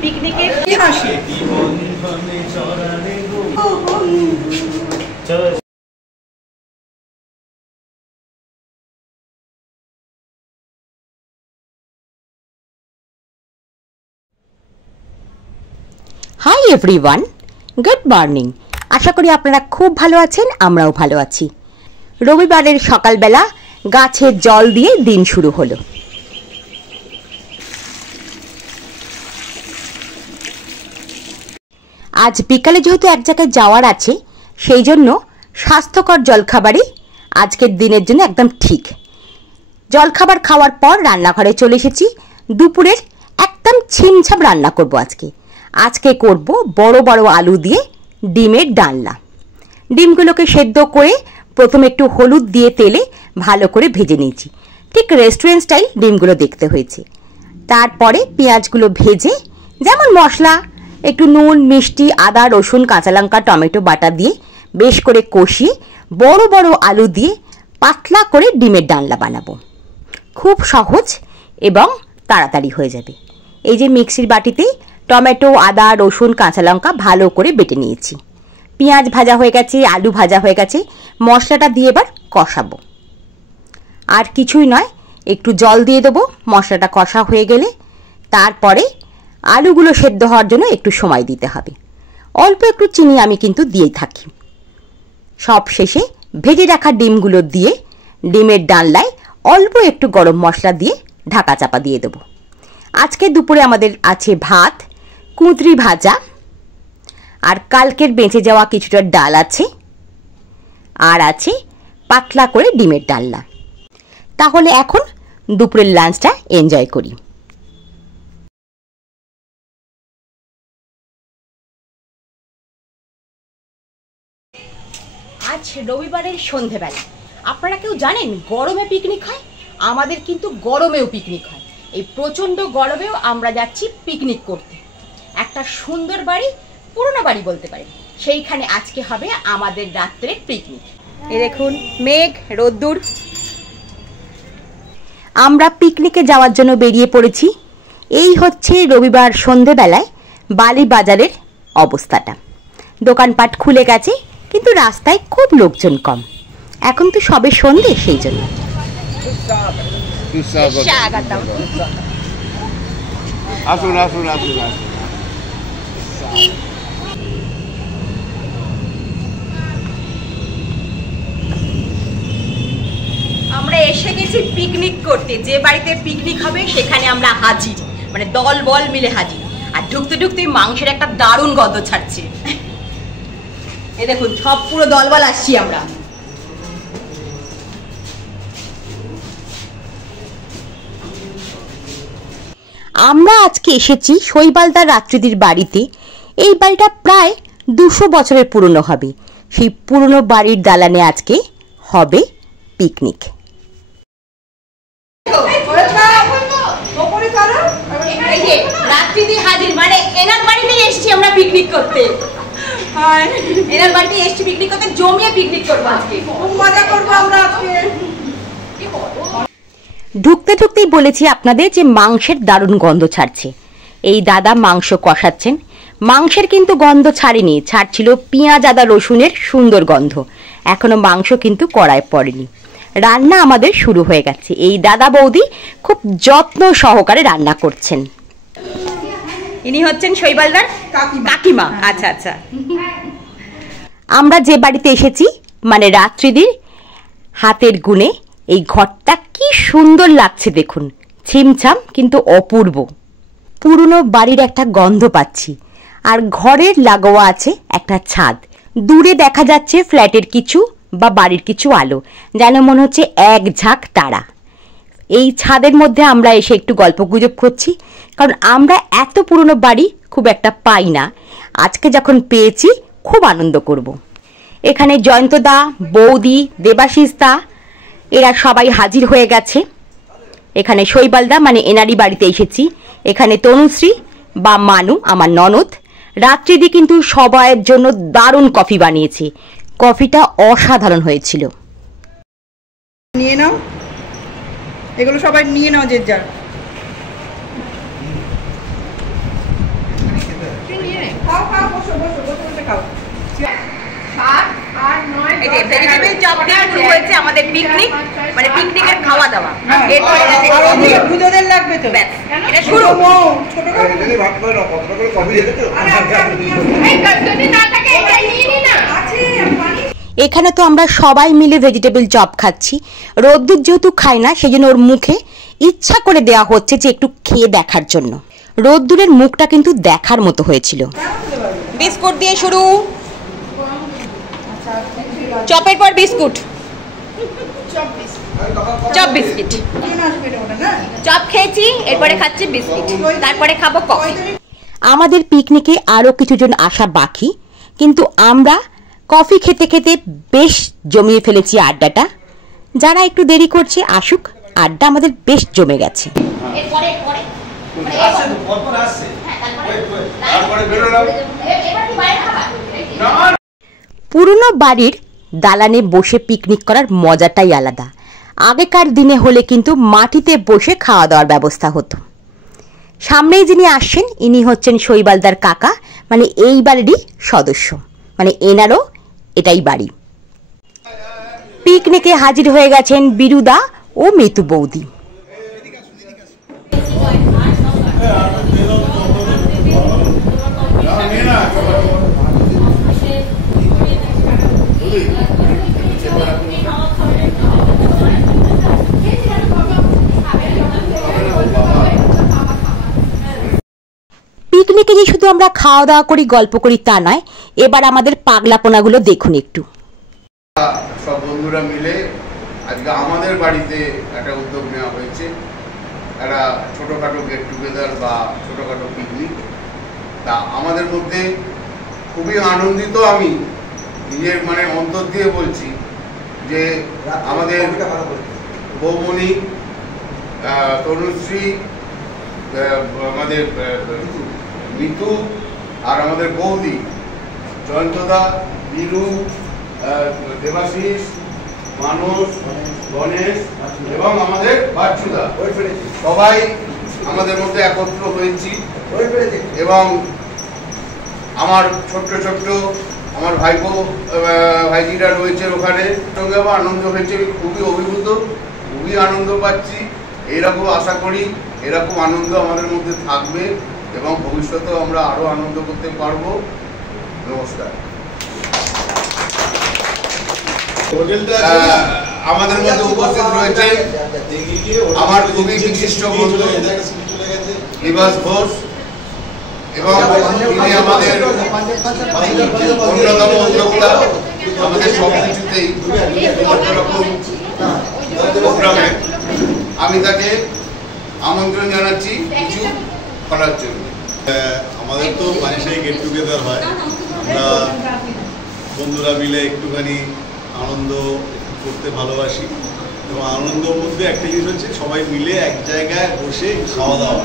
পিকনিকে কি হাসি। Hi everyone, good morning. আশা করি আপনারা খুব ভালো আছেন, আমরাও ভালো আছি। রবিবারের সকালবেলা গাছে জল দিয়ে দিন শুরু হলো। আজ বিকালে যেহেতু এক জায়গায় যাওয়ার আছে, সেই জন্য স্বাস্থ্যকর জলখাবারই আজকের দিনের জন্য একদম ঠিক। জলখাবার খাওয়ার পর রান্নাঘরে চলে এসেছি। দুপুরের একদম ছিমছাম রান্না করব আজকে করব বড় বড় আলু দিয়ে ডিমের ডালনা। ডিমগুলোকে সেদ্ধ করে প্রথমে একটু হলুদ দিয়ে তেলে ভালো করে ভেজে নিয়েছি, ঠিক রেস্টুরেন্ট স্টাইল ডিমগুলো দেখতে হয়েছে। তারপরে পেঁয়াজগুলো ভেজে যেমন মশলা, একটু নুন, মিষ্টি, আদা, রসুন, কাঁচা লঙ্কা, টমেটো বাটা দিয়ে বেশ করে কষিয়ে বড় বড় আলু দিয়ে পাতলা করে ডিমের ডালনা বানাবো। খুব সহজ এবং তাড়াতাড়ি হয়ে যাবে। এই যে মিক্সির বাটিতে টমেটো, আদা, রসুন, কাঁচা লঙ্কা ভালো করে বেটে নিয়েছি। পেঁয়াজ ভাজা হয়ে গেছে, আলু ভাজা হয়ে গেছে, মশলাটা দিয়ে এবার কষাবো। আর কিছুই নয়, একটু জল দিয়ে দেবো মশলাটা কষা হয়ে গেলে। তারপরে আলুগুলো সেদ্ধ হওয়ার জন্য একটু সময় দিতে হবে। অল্প একটু চিনি আমি কিন্তু দিয়েই থাকি। সব শেষে ভেজে রাখা ডিমগুলো দিয়ে ডিমের ডালনায় অল্প একটু গরম মশলা দিয়ে ঢাকা চাপা দিয়ে দেবো। আজকে দুপুরে আমাদের আছে ভাত, কুঁদরি ভাজা, আর কালকের বেঁচে যাওয়া কিছুটা ডাল আছে, আর আছে পাতলা করে ডিমের ডালনা। তাহলে এখন দুপুরের লাঞ্চটা এনজয় করি। আজ রবিবারের সন্ধেবেলা। আপনারা কেউ জানেন গরমে পিকনিক হয়? আমাদের কিন্তু গরমেও পিকনিক হয়। এই প্রচণ্ড গরমেও আমরা যাচ্ছি পিকনিক করতে। একটা সুন্দর বাড়ি, পুরনো বাড়ি বলতে পারেন, সেইখানে আজকে হবে আমাদের রাত্রের পিকনিক। এই দেখুন মেঘ, রোদ্দুর। আমরা পিকনিকে যাওয়ার জন্য বেরিয়ে পড়েছি। এই হচ্ছে রবিবার সন্ধেবেলায় বালি বাজারের অবস্থাটা। দোকানপাট খুলে গেছে, কিন্তু রাস্তায় খুব লোকজন কম। এখন তো সবে সন্ধে, সেই জন্য। আসুন আসুন আসুন আসুন। আমরা এসে গেছি পিকনিক করতে। যে বাড়িতে পিকনিক হবে সেখানে আমরা হাজির, মানে দল বল মিলে হাজির। আর ঢুকতে ঢুকতে মাংসের একটা দারুণ গন্ধ ছাড়ছে। এই দেখুন সব পুরো দলবল আসছি আমরা। আমরা আজকে এসেছি শৈবালদার রাত্রিদির বাড়িতে। এই বাড়িটা প্রায় 200 বছরের পুরনো হবে। সেই পুরনো বাড়ির দালানে আজকে হবে পিকনিক। রাত্রিদি হাজির, মানে এনার বাড়িতে এসেছি আমরা পিকনিক করতে। এনার বাড়িতে এসেছি পিকনিক করতে, জমিয়ে পিকনিক করবো আজকে, খুব মজা করবো আমরা আজকে। ঢুকতে ঢুকতেই বলেছি আপনাদের যে মাংসের দারুণ গন্ধ ছাড়ছে। এই দাদা মাংস কষাচ্ছেন। মাংসের কিন্তু গন্ধ ছাড়েনি, ছাড়ছিল পেঁয়াজ, আদা, রসুনের সুন্দর গন্ধ। এখনো মাংস কিন্তু কড়ায় পড়েনি। রান্না আমাদের শুরু হয়ে গেছে। এই দাদা বৌদি খুব যত্ন সহকারে রান্না করছেন। ইনি হচ্ছেন শৈবালদার কাকিমা। আচ্ছা আচ্ছা। আমরা যে বাড়িতে এসেছি, মানে রাত্রিদির হাতের গুণে এই ঘরটা কি সুন্দর লাগছে দেখুন। ছিমছাম কিন্তু অপূর্ব। পুরনো বাড়ির একটা গন্ধ পাচ্ছি। আর ঘরের লাগোয়া আছে একটা ছাদ। দূরে দেখা যাচ্ছে ফ্ল্যাটের কিছু বা বাড়ির কিছু আলো, যেন মনে হচ্ছে এক ঝাঁক তারা। এই ছাদের মধ্যে আমরা এসে একটু গল্পগুজব করছি, কারণ আমরা এত পুরনো বাড়ি খুব একটা পাই না। আজকে যখন পেয়েছি খুব আনন্দ করব। এখানে জয়ন্তদা, বৌদি, দেবাশিসদা এরা সবাই হাজির হয়ে গেছে। এখানে শৈবালদা, মানে এনারই বাড়িতে এসেছি। এখানে তনুশ্রী বা মানু, আমার ননদ। রাত্রিদি কিন্তু সবাইয়ের জন্য দারুণ কফি বানিয়েছে। কফিটা অসাধারণ হয়েছিল। নিয়ে নাও, এগুলো সবাই নিয়ে নাও যে যার। খাও খাও, বসো বসো বসে বসে খাও। 7, 8, 9, এই যে ভেজিটেবল চপ দিয়ে শুরু হয়েছে আমাদের পিকনিক, মানে পিকনিকের খাওয়া দাওয়া। এরপরে দুধের লাগবে তো। ব্যাস, এটা শুরু। ছোট খাবো। ভাত করে নাও, কতটা করে কফি দিতে তো? যদি না থাকে এটাই নিয়ে নি না। আছে পানি। এখানে তো আমরা সবাই মিলে ভেজিটেবল চপ খাচ্ছি। রোদ্দুর যেহেতু খায় না, সেই জন্য ওর মুখে ইচ্ছা করে দেওয়া হচ্ছে যে একটু খেয়ে দেখার জন্য। রোদ্দুরের মুখটা কিন্তু দেখার মতো হয়েছিল। বিস্কুট দিয়ে শুরু, চপের পর বিস্কুট, চপ বিস্কিট। চপ খেয়েছি, এরপরে খাচ্ছি বিস্কিট, তারপরে খাবো কফি। আমাদের পিকনিকে আরও কিছুজন আসা বাকি, কিন্তু আমরা কফি খেতে খেতে বেশ জমিয়ে ফেলেছি আড্ডাটা। যারা একটু দেরি করছে আসুক, আড্ডা আমাদের বেশ জমে গেছে। পুরনো বাড়ির দালানে বসে পিকনিক করার মজাটাই আলাদা। আগেকার দিনে হলে কিন্তু মাটিতে বসে খাওয়া দাওয়ার ব্যবস্থা হতো। সামনেই যিনি আসছেন ইনি হচ্ছেন শৈবালদার কাকা, মানে এই বাড়িরই সদস্য, মানে এনারও এটাই বাড়ি। পিকনিকে হাজির হয়ে গেছেন বিরুদা ও মিতু বৌদি। পিকনিকে যে শুধু আমরা খাওয়া দাওয়া করি, গল্প করি তা নয়, এবার আমাদের পাগলাপোনাগুলো দেখুন একটু। সব বন্ধুরা মিলে আজকে আমাদের বাড়িতে একটা উদ্যোগ নেওয়া হয়েছে, একটা ছোটোখাটো গেট টুগেদার বা ছোটোখাটো পিকনিক। তা আমাদের মধ্যে খুবই আনন্দিত, আমি নিজের মানে অন্তর দিয়ে বলছি যে আমাদের বৌমণি, তনুশ্রী, আমাদের মিতু আর আমাদের বৌদি, জয়ন্তদা, বীরু, দেবাশিস, মানস, গণেশ এবং আমাদের বাচ্চুদা, সবাই আমাদের মধ্যে একত্র হয়েছি। এবং আমার ছোট্ট ছোট্ট আমার ভাইজিরা রয়েছে ওখানে, সঙ্গে আমার আনন্দ হয়েছে। আমি খুবই অভিভূত, খুবই আনন্দ পাচ্ছি। এরকম আশা করি এরকম আনন্দ আমাদের মধ্যে থাকবে এবং ভবিষ্যতেও আমরা আরো আনন্দ করতে পারবো। নমস্কার। আমাদের মধ্যে উপস্থিত রয়েছে আমার খুবই বিশিষ্ট বন্ধু নিবাস ঘোষ, এবং তিনি আমাদের অন্যতম উদ্যোক্তা। আমাদের সব কিছুতেই রকম প্রোগ্রামে আমি তাকে আমন্ত্রণ জানাচ্ছি কিছু করার জন্য। আমাদের তো মাঝে গেট টুগেদার হয়, আমরা বন্ধুরা মিলে একটুখানি আনন্দ করতে ভালোবাসি। এবং আনন্দের মধ্যে একটা জিনিস হচ্ছে সবাই মিলে এক জায়গায় বসে খাওয়া দাওয়া,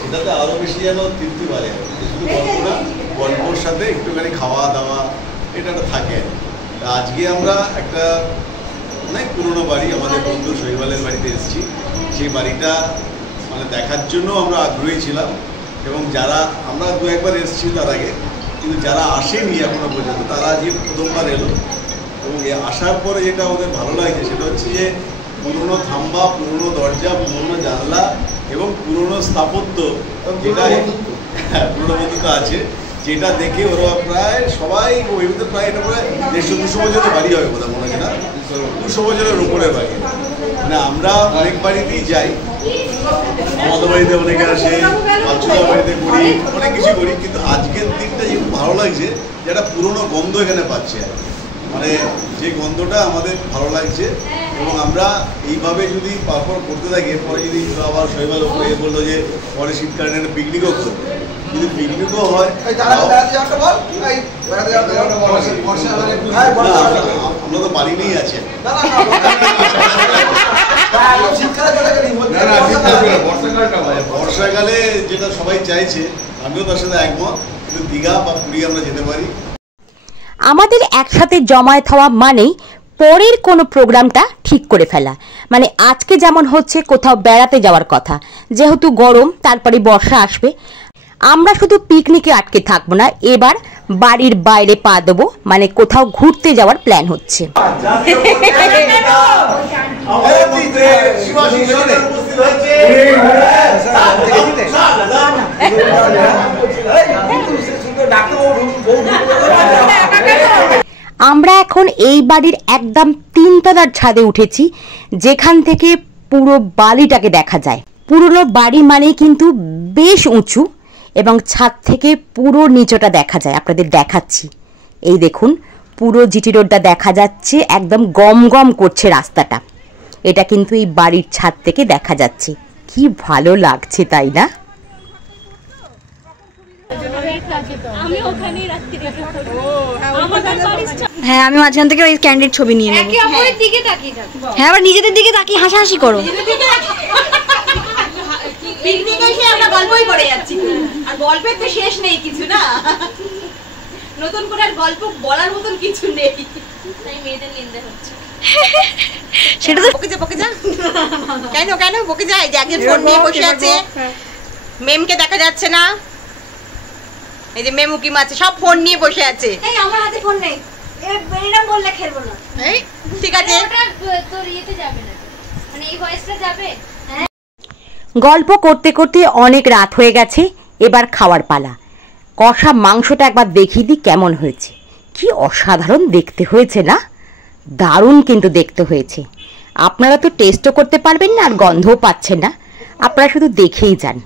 সেটাতে আরও বেশি যেন তৃপ্তি বাড়ে। শুধু গল্প না, গল্পর সাথে একটুখানি খাওয়া দাওয়া এটা থাকে। আজকে আমরা একটা অনেক পুরনো বাড়ি, আমাদের বন্ধু শৈবালের বাড়িতে এসেছি। সেই বাড়িটা মানে দেখার জন্য আমরা আগ্রহী ছিলাম, এবং যারা আমরা দু একবার এসেছি তার আগে, কিন্তু যারা আসেনি এখনো পর্যন্ত তারা আজকে প্রথমবার এলো। এবং আসার পরে যেটা ওদের ভালো লাগছে সেটা হচ্ছে যে পুরনো থাম্বা, পুরনো দরজা, পুরনো জানলা এবং পুরনো স্থাপত্য, যেটা পুরনো বন্ধুত্ব আছে, যেটা দেখে ওরা প্রায় সবাই ওই ভিতরে প্রায় এটা প্রায় 150-200 বছরের বাড়ি হবে কথা মনে হয় না, 200 বছরের উপরে বাড়ি। মানে আমরা অনেক বাড়িতেই যাই, আমাদের বাড়িতে অনেকে আসে, বাচ্চাদের বাড়িতে করি, অনেক কিছু করি, কিন্তু আজকের দিনটা যেহেতু ভালো লাগছে যে একটা পুরনো গন্ধ এখানে পাচ্ছে, মানে যে গন্ধটা আমাদের ভালো লাগছে। এবং আমরা এইভাবে যদি পারফর্ম করতে থাকি, এরপরে যদি আবার শৈবাল ওপরে বললো যে পরে শীতকালীন একটা পিকনিকও করবো, যদি পিকনিকও হয় আমরা তো বাড়ি নিয়েই আছি। বর্ষাকালে যেটা সবাই চাইছে, আমিও তার সাথে একমত, কিন্তু দীঘা বা পুরী আমরা যেতে পারি। আমাদের একসাথে জমায়েত হওয়া মানেই পরের কোনো প্রোগ্রামটা ঠিক করে ফেলা। মানে আজকে যেমন হচ্ছে কোথাও বেড়াতে যাওয়ার কথা, যেহেতু গরম, তারপরে বর্ষা আসবে, আমরা শুধু পিকনিকে আটকে থাকবো না, এবার বাড়ির বাইরে পা দেবো, মানে কোথাও ঘুরতে যাওয়ার প্ল্যান হচ্ছে। আমরা এখন এই বাড়ির একদম 3 তলার ছাদে উঠেছি, যেখান থেকে পুরো বাড়িটাকে দেখা যায়। পুরনো বাড়ি মানে কিন্তু বেশ উঁচু এবং ছাদ থেকে পুরো নিচটা দেখা যায়। আপনাদের দেখাচ্ছি, এই দেখুন পুরো জিটি রোডটা দেখা যাচ্ছে, একদম গম গম করছে রাস্তাটা। এটা কিন্তু এই বাড়ির ছাদ থেকে দেখা যাচ্ছে। কি ভালো লাগছে তাই না? হ্যাঁ, আমি মাঝখান থেকে ওই ক্যান্ডিড ছবি নিয়ে নেব। হ্যাঁ, আবার নিজেদের দিকে তাকিয়ে হাসাহাসি করো। পিকনিকে এসে আমরা গল্পই করে যাচ্ছি, আর গল্পের তো শেষ নেই কিছু না, নতুন করে আর গল্প বলার মতন কিছু নেই, তাই মেয়েদের নিন্দে হচ্ছে। সেটা তো বকে যা কেন বকে যায় যে একজন ফোন নিয়ে বসে আছে, মেমকে দেখা যাচ্ছে না, এই যে মেমু কি মাছে সব ফোন নিয়ে বসে আছে। এই আমার হাতে ফোন নেই, এরকম বললে খেলবো না। এই ঠিক আছে, তোর ইয়েতে যাবে না, মানে এই ভয়েসটা যাবে। গল্প করতে করতে অনেক রাত হয়ে গেছে, এবার খাওয়ার পালা। কষা মাংসটা একবার দেখিয়ে দিই কেমন হয়েছে। কি অসাধারণ দেখতে হয়েছে না? দারুণ কিন্তু দেখতে হয়েছে। আপনারা তো টেস্টও করতে পারবেন না, আর গন্ধও পাচ্ছেন না, আপনারা শুধু দেখেই যান।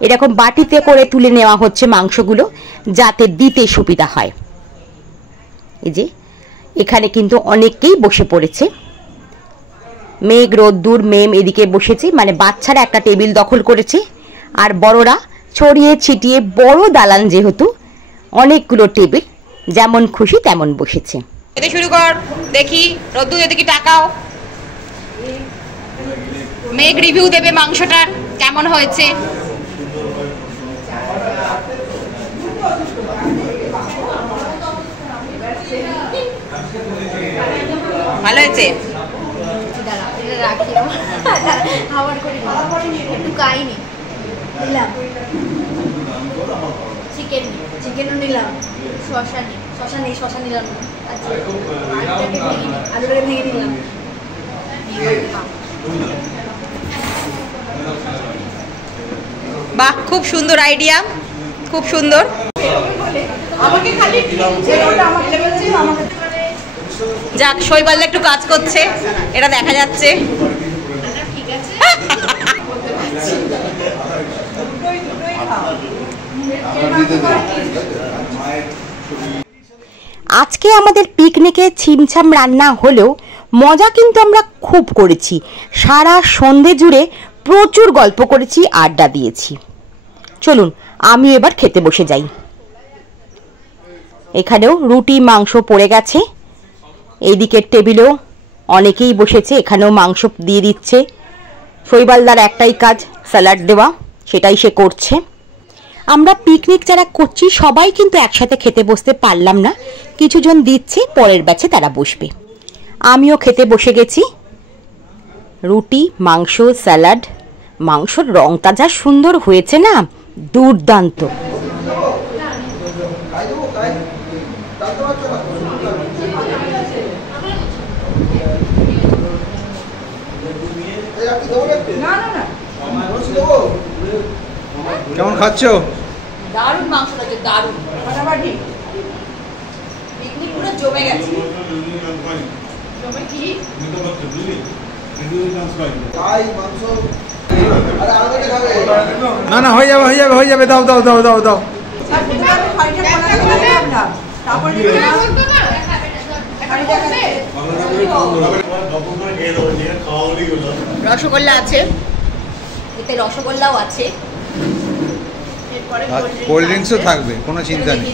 এরকম বাটিতে করে তুলে নেওয়া হচ্ছে মাংসগুলো, যাতে দিতে সুবিধা হয়। এই যে এখানে কিন্তু অনেকেই বসে পড়েছে। মেঘ রোদ্দুর মেম এদিকে বসেছে, মানে বাচ্চারা একটা টেবিল দখল করেছে, আর বড়রা ছড়িয়ে ছিটিয়ে, বড় দালান যেহেতু অনেকগুলো টেবিল, যেমন খুশি তেমন বসেছে। এতে শুরু কর, দেখি রোদ্দুর এদিকে টাকাও। মেঘ রিভিউ দেবে মাংসটার কেমন হয়েছে। ভালো হয়েছে। চিকেনও নিলাম, শশা নিলাম, আলুটাকে ভেঙে নিলাম। বাহ, খুব সুন্দর আইডিয়া, খুব সুন্দর। যাক, শৈবাল একটু কাজ করছে, এটা দেখা যাচ্ছে। আজকে আমাদের পিকনিকে ছিমছাম রান্না হলেও মজা কিন্তু আমরা খুব করেছি। সারা সন্ধে জুড়ে প্রচুর গল্প করেছি, আড্ডা দিয়েছি। চলুন আমি এবার খেতে বসে যাই। এখানেও রুটি মাংস পড়ে গেছে, এইদিকের টেবিলেও অনেকেই বসেছে, এখানেও মাংস দিয়ে দিচ্ছে। শৈবালদার একটাই কাজ, স্যালাড দেওয়া, সেটাই সে করছে। আমরা পিকনিক যারা করছি সবাই কিন্তু একসাথে খেতে বসতে পারলাম না, কিছুজন দিচ্ছে, পরের ব্যাচে তারা বসবে। আমিও খেতে বসে গেছি। রুটি মাংস স্যালাড, মাংসর রংটা যা সুন্দর হয়েছে না, দুর্দান্ত। কেমন খাচ্ছ? দারুণ মাংস আছে, দারুণ। পিকনিক পুরো জমে গেছে। না না, হয়ে যাবে, দাও। রসগোল্লা আছে, এতে রসগোল্লাও আছে, কোল্ড ড্রিঙ্কসও থাকবে, কোনো চিন্তা নেই।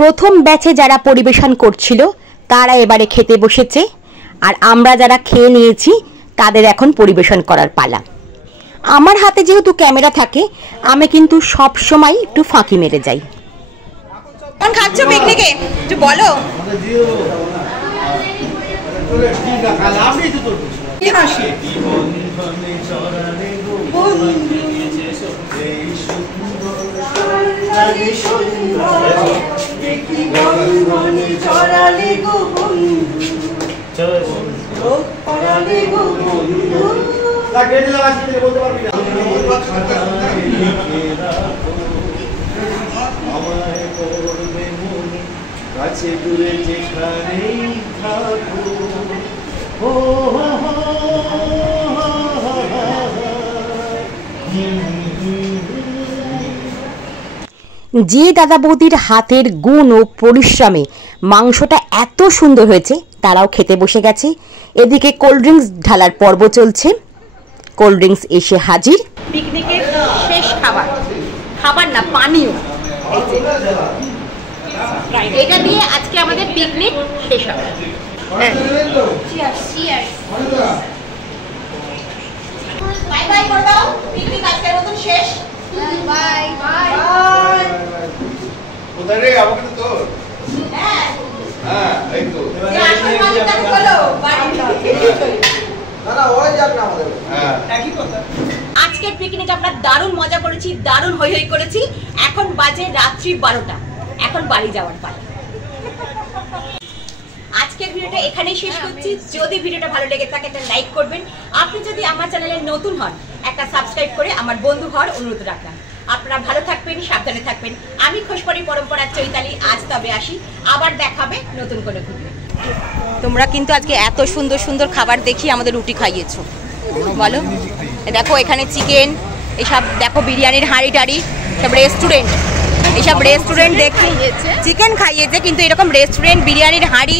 প্রথম ব্যাচে যারা পরিবেশন করছিল তারা এবারে খেতে বসেছে, আর আমরা যারা খেয়ে নিয়েছি তাদের এখন পরিবেশন করার পালা। আমার হাতে যেহেতু ক্যামেরা থাকে, আমি কিন্তু সব সময় একটু ফাঁকি মেরে যাই। কোন খাচ্ছ পিকনিকে একটু বলো। কাছে দূরে যেখানেই থাকো ও যে দাদা বৌদির হাতের গুণ ও পরিশ্রমে মাংসটা এত সুন্দর হয়েছে তারাও খেতে বসে গেছে। এদিকে কোল্ড ড্রিঙ্কস ঢালার পর্ব চলছে। কোল্ড ড্রিঙ্কস এসে হাজির। পিকনিকের শেষ খাবার, খাবার না পানীয়, এটা দিয়ে আজকে আমাদের পিকনিক শেষ হবে। বাই বাই করে দাও, পিকনিক আজকের মতন শেষ। Bye bye. কোথায় রে আমাকে তো তোর? হ্যাঁ হ্যাঁ এই তো। এই আসল মালিকটা বলো বাড়ি না ওই যাক না আমাদের। হ্যাঁ একই কথা। আজকের পিকনিকে আমরা দারুণ মজা করেছি, দারুণ হই হই করেছি। এখন বাজে রাত্রি 12টা, এখন বাড়ি যাওয়ার পালা। আজকের ভিডিওটা এখানেই শেষ করছি। যদি ভিডিওটা ভালো লেগে থাকে একটা লাইক করবেন। আপনি যদি আমার চ্যানেলে নতুন হন একটা সাবস্ক্রাইব করে আমার বন্ধু হওয়ার অনুরোধ রাখলাম। আপনারা ভালো থাকবেন, সাবধানে থাকবেন। আমি খোশপরি পরম্পরার চৈতালি আজ তবে আসি, আবার দেখাবে নতুন কোনো ভিডিও। তোমরা কিন্তু আজকে এত সুন্দর সুন্দর খাবার দেখি আমাদের রুটি খাইয়েছো, বলো। দেখো এখানে চিকেন, এসব দেখো বিরিয়ানির হাঁড়ি টাড়ি, সব রেস্টুরেন্ট, এইসব রেস্টুরেন্ট দেখে চিকেন খাইয়েছে, কিন্তু এরকম রেস্টুরেন্ট বিরিয়ানির হাঁড়ি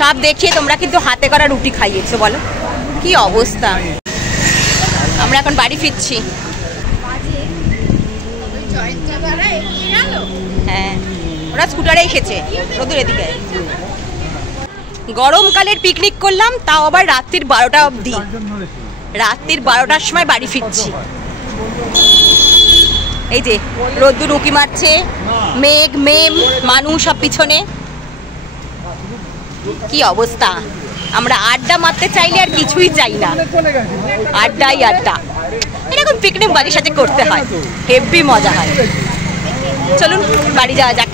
সব দেখিয়ে তোমরা কিন্তু হাতে করা রুটি খাইয়েছো, বলো কি অবস্থা। আমরা এখন বাড়ি ফিরছি। হ্যাঁ ওরা স্কুটারে এসেছে, রোদুর এদিকে। গরমকালের পিকনিক করলাম, তাও আবার রাত্রির 12টা অবধি। রাত্রির 12টার সময় বাড়ি ফিরছি। এই যে রোদ্দুর উঁকি মারছে, মেঘ মেম মানুষ সব পিছনে, কি অবস্থা। আমরা আড্ডা মারতে চাইলে আর কিছুই চাই না, আড্ডাই আড্ডা। এরকম পিকনিক বাড়ির সাথে করতে হয়, হেভি মজা হয়। চলুন বাড়ি যাওয়া যাক।